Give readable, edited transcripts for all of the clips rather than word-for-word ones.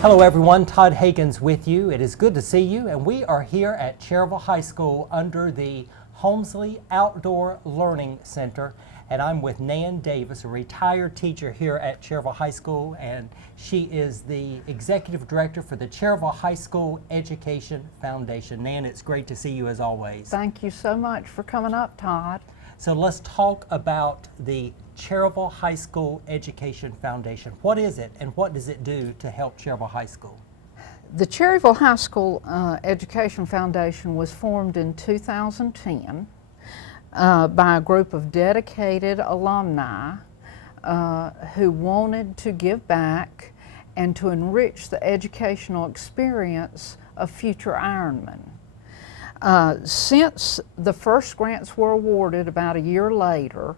Hello everyone, Todd Hagens with you. It is good to see you, and we are here at Cherryville High School under the Holmesley Outdoor Learning Center, and I'm with Nan Davis, a retired teacher here at Cherryville High School, and she is the Executive Director for the Cherryville High School Education Foundation. Nan, it's great to see you as always. Thank you so much for coming up, Todd. So let's talk about the Cherryville High School Education Foundation. What is it and what does it do to help Cherryville High School? The Cherryville High School Education Foundation was formed in 2010 by a group of dedicated alumni who wanted to give back and to enrich the educational experience of future Ironmen. Since the first grants were awarded about a year later,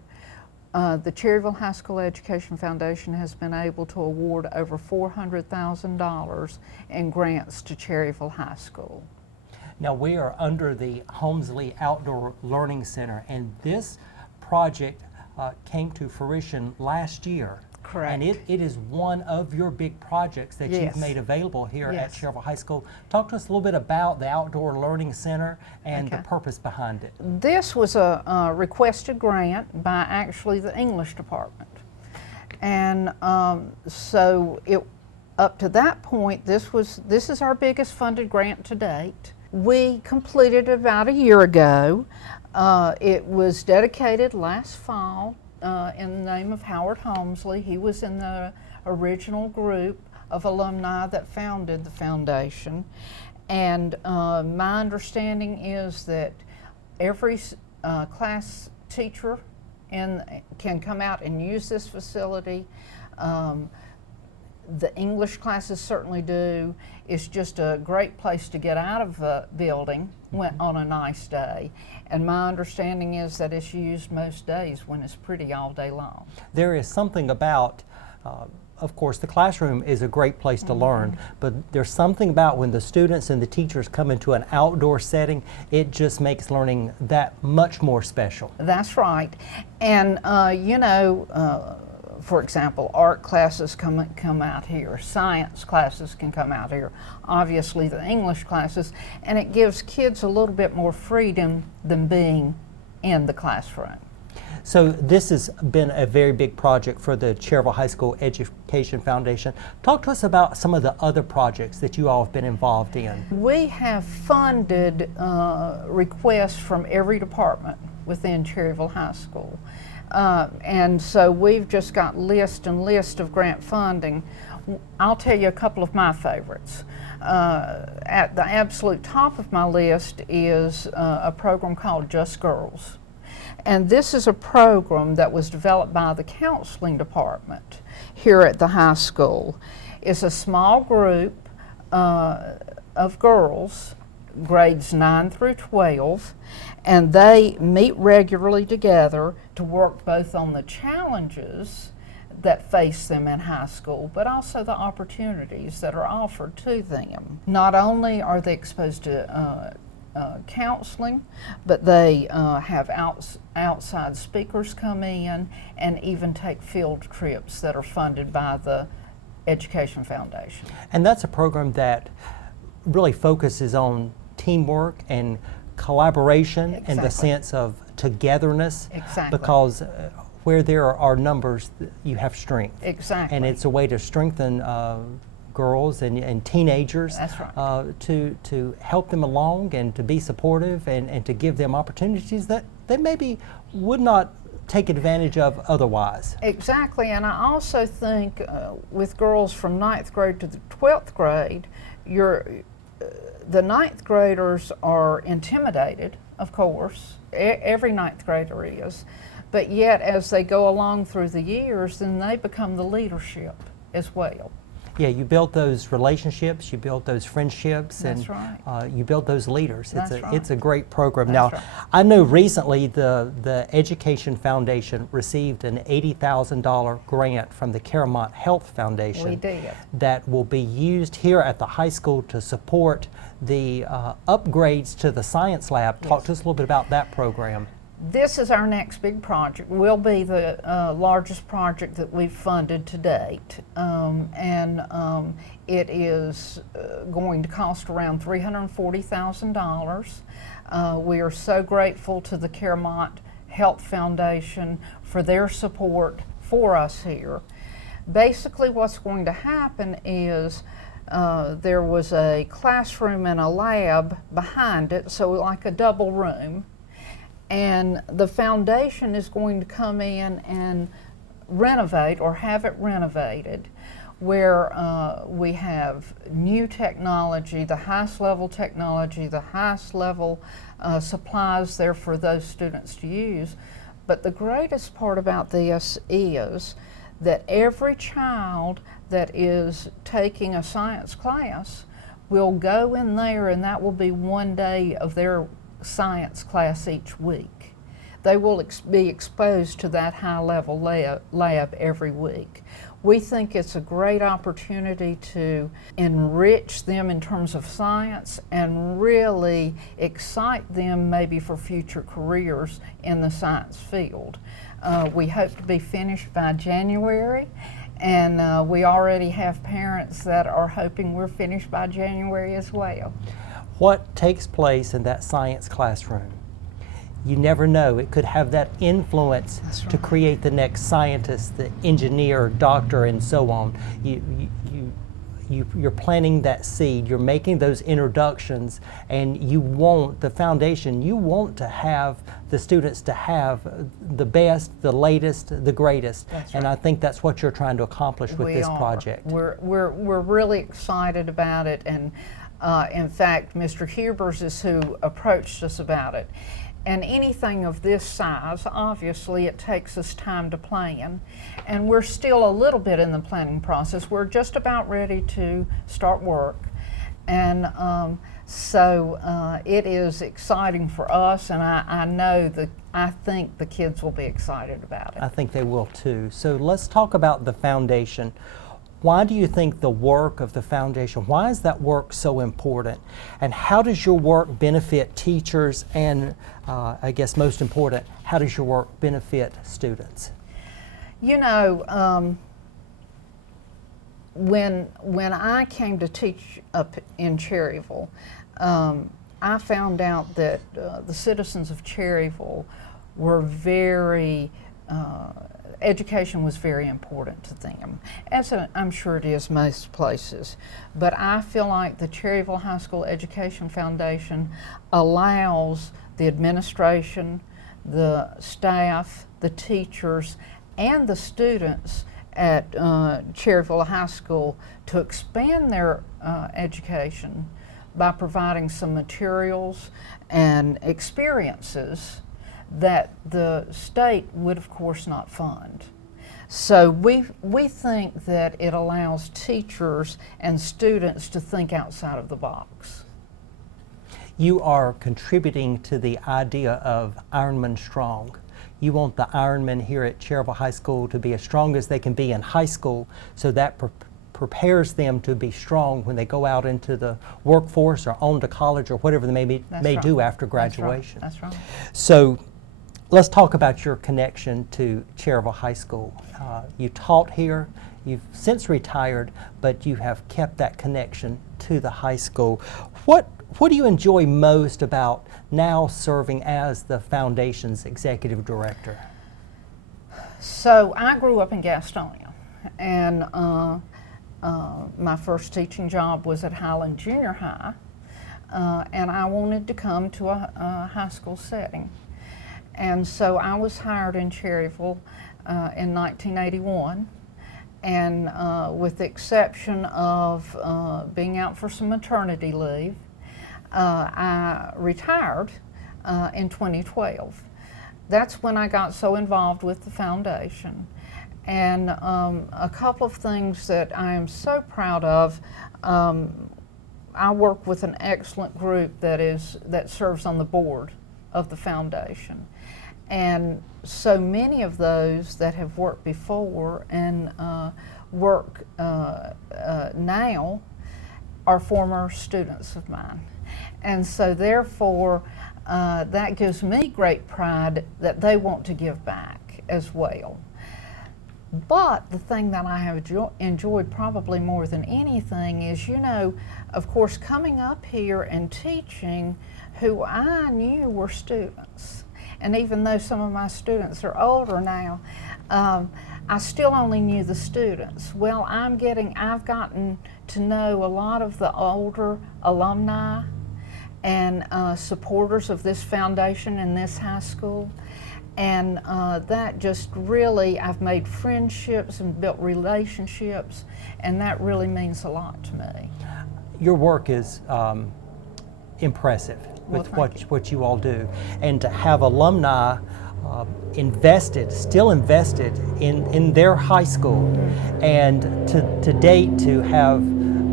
the Cherryville High School Education Foundation has been able to award over $400,000 in grants to Cherryville High School. Now we are under the Holmesley Outdoor Learning Center, and this project came to fruition last year. Correct. And it is one of your big projects that you've made available here at Cherryville High School. Talk to us a little bit about the Outdoor Learning Center and the purpose behind it. This was a requested grant by actually the English department. And so up to that point, this is our biggest funded grant to date. We completed it about a year ago. It was dedicated last fall in the name of Howard Holmesley. He was in the original group of alumni that founded the foundation. And my understanding is that every class teacher can come out and use this facility. The English classes certainly do. It's just a great place to get out of the building on a nice day. And my understanding is that it's used most days when it's pretty all day long. There is something about, of course, the classroom is a great place to learn, but there's something about when the students and the teachers come into an outdoor setting, it just makes learning that much more special. That's right. And you know, for example, art classes come out here, science classes can come out here, obviously the English classes, and it gives kids a little bit more freedom than being in the classroom. So this has been a very big project for the Cherryville High School Education Foundation. Talk to us about some of the other projects that you all have been involved in. We have funded requests from every department within Cherryville High School. And so we've just got list and list of grant funding. I'll tell you a couple of my favorites. At the absolute top of my list is a program called Just Girls. And this is a program that was developed by the counseling department here at the high school. It's a small group of girls, grades 9 through 12, and they meet regularly together to work both on the challenges that face them in high school, but also the opportunities that are offered to them. Not only are they exposed to counseling, but they have outside speakers come in and even take field trips that are funded by the Education Foundation. And that's a program that really focuses on teamwork and collaboration and the sense of togetherness. Exactly. Because where there are numbers, you have strength. Exactly. And it's a way to strengthen girls and teenagers. That's right. To help them along and to be supportive and to give them opportunities that they maybe would not take advantage of otherwise. Exactly, and I also think with girls from 9th grade to the 12th grade, the 9th graders are intimidated, of course. Every 9th grader is. But yet, as they go along through the years, then they become the leadership as well. Yeah, you build those relationships, you build those friendships, That's and right. You build those leaders. That's It's a great program. That's Now, right. I know recently the Education Foundation received an $80,000 grant from the Caramont Health Foundation. We did. That will be used here at the high school to support the upgrades to the science lab. Talk to us a little bit about that program. This is our next big project. Will be the largest project that we've funded to date, it is going to cost around $340,000. We are so grateful to the Caremont Health Foundation for their support for us here. Basically, what's going to happen is there was a classroom and a lab behind it, so like a double room. And the foundation is going to come in and renovate or have it renovated, where we have new technology, the highest level technology, the highest level supplies there for those students to use. But the greatest part about this is that every child that is taking a science class will go in there, and that will be one day of their science class each week. They will be exposed to that high-level lab every week. We think it's a great opportunity to enrich them in terms of science and really excite them maybe for future careers in the science field. We hope to be finished by January, and we already have parents that are hoping we're finished by January as well. What takes place in that science classroom? You never know. It could have that influence to create the next scientist, the engineer, doctor, and so on. You're planting that seed. You're making those introductions, and you want the foundation. You want to have the students to have the best, the latest, the greatest. That's and right. I think that's what you're trying to accomplish with this project. We're really excited about it, and in fact, Mr. Hubers is who approached us about it. And anything of this size, obviously, it takes us time to plan. And we're still a little bit in the planning process. We're just about ready to start work. And so it is exciting for us, and I think the kids will be excited about it. I think they will too. So let's talk about the foundation. Why do you think the work of the foundation, why is that work so important? And how does your work benefit teachers, and I guess most important, how does your work benefit students? You know, when I came to teach up in Cherryville, I found out that the citizens of Cherryville were very education was very important to them, as I'm sure it is most places. But I feel like the Cherryville High School Education Foundation allows the administration, the staff, the teachers, and the students at Cherryville High School to expand their education by providing some materials and experiences that the state would, of course, not fund. So we think that it allows teachers and students to think outside of the box. You are contributing to the idea of Ironman Strong. You want the Ironmen here at Cherryville High School to be as strong as they can be in high school, so that prepares them to be strong when they go out into the workforce or on to college or whatever they may do after graduation. That's right. So let's talk about your connection to Cherryville High School. You taught here, you've since retired, but you have kept that connection to the high school. What do you enjoy most about now serving as the foundation's executive director? So I grew up in Gastonia, and my first teaching job was at Highland Junior High, and I wanted to come to a high school setting. And so I was hired in Cherryville in 1981, and with the exception of being out for some maternity leave, I retired in 2012. That's when I got so involved with the foundation. And a couple of things that I am so proud of, I work with an excellent group that serves on the board of the foundation. And so many of those that have worked before and work now are former students of mine. And so therefore, that gives me great pride that they want to give back as well. But the thing that I have enjoyed probably more than anything is, you know, of course, coming up here and teaching who I knew were students. And even though some of my students are older now, I still only knew the students. Well, I've gotten to know a lot of the older alumni and supporters of this foundation and this high school. And that just really, I've made friendships and built relationships, and that really means a lot to me. Your work is impressive with Well, what you all do. And to have alumni still invested in their high school, and to date to have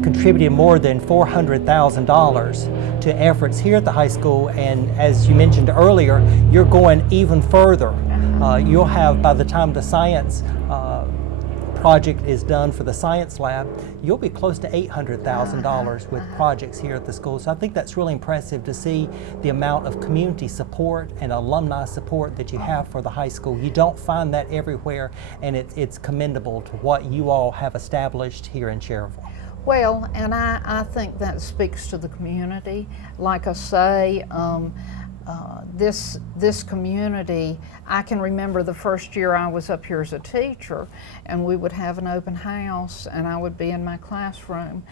contributed more than $400,000 to efforts here at the high school, and as you mentioned earlier, you're going even further. You'll have, by the time the science project is done for the science lab, you'll be close to $800,000 with projects here at the school. So I think that's really impressive to see the amount of community support and alumni support that you have for the high school. You don't find that everywhere, and it's commendable to what you all have established here in Cherryville. Well, and I think that speaks to the community. Like I say, this community, I can remember the first year I was up here as a teacher, and we would have an open house, and I would be in my classroom,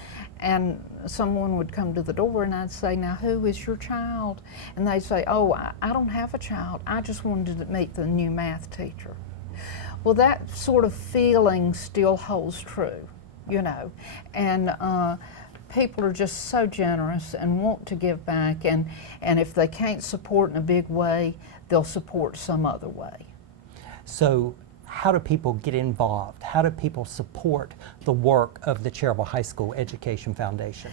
and someone would come to the door, and I'd say, "Now, who is your child?" And they'd say, "Oh, I don't have a child. I just wanted to meet the new math teacher." Well, that sort of feeling still holds true, you know, and people are just so generous and want to give back, and if they can't support in a big way, they'll support some other way. So how do people get involved? How do people support the work of the Cherryville High School Education Foundation?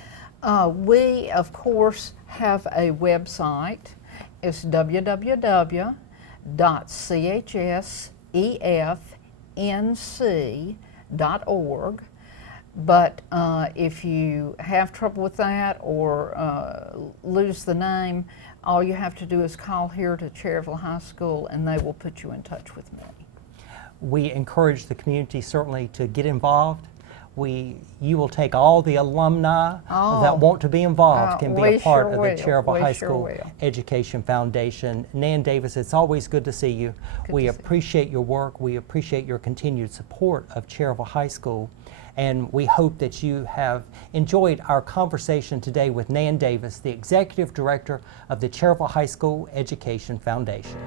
We, of course, have a website. It's www.chsefnc.org. But if you have trouble with that or lose the name, all you have to do is call here to Cherryville High School, and they will put you in touch with me. We encourage the community certainly to get involved. You will take all the alumni that want to be involved can be a part of the Cherryville High School Education Foundation. Nan Davis, it's always good to see you. We appreciate your work. We appreciate your continued support of Cherryville High School. And we hope that you have enjoyed our conversation today with Nan Davis, the Executive Director of the Cherryville High School Education Foundation.